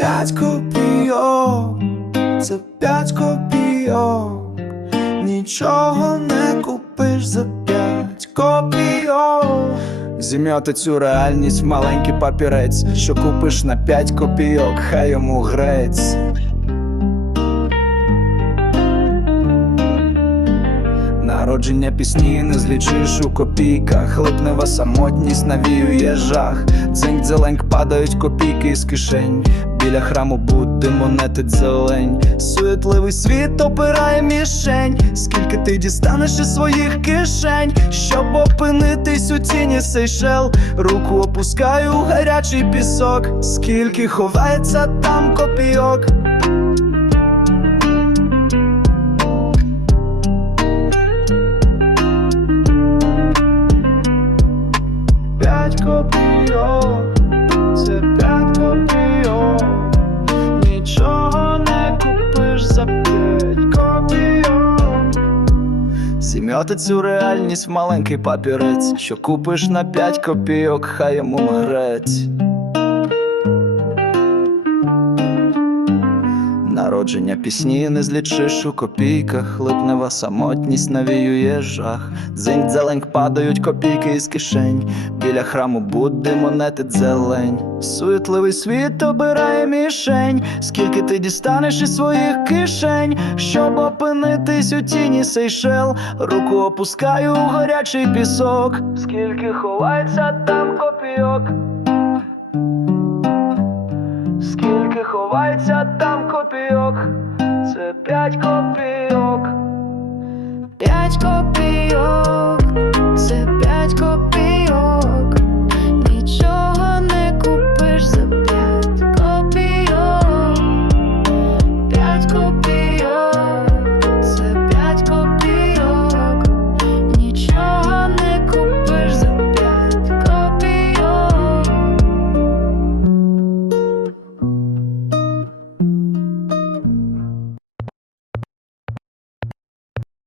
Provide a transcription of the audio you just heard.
п'ять копійок, це п'ять копійок, нічого не купиш за п'ять копійок. Зім'яти цю реальність в маленький папірець, що купиш на п'ять копійок, хай йому грець. Народження пісні не злічиш у копійках, липнева самотність навіює жах. Дзинь дзеленьк падають копійки з кишень. Біля храму Будди монети зелень. Суетливий світ опирає мішень. Скільки ти дістанеш із своїх кишень, щоб опинитись у тіні Сейшел, руку опускаю у гарячий пісок. Скільки ховається там копійок. П'ять копійок, це п'ять копійок, Зім'яти цю реальність в маленький папірець, що купиш на п'ять копійок, хай йому грець. Народження пісні не злічиш у копійках, липнева самотність навіює жах. Дзинь дзеленьк падають копійки із кишень. Біля храму Будди монети зелень. Суетливий світ обирає мішень. Скільки ти дістанеш із своїх кишень, щоб опинитись у тіні Сейшел, руку опускаю у гарячий пісок. Скільки ховається там копійок. Скільки ховається там копійок, це п'ять копійок, п'ять копійок, це п'ять копійок.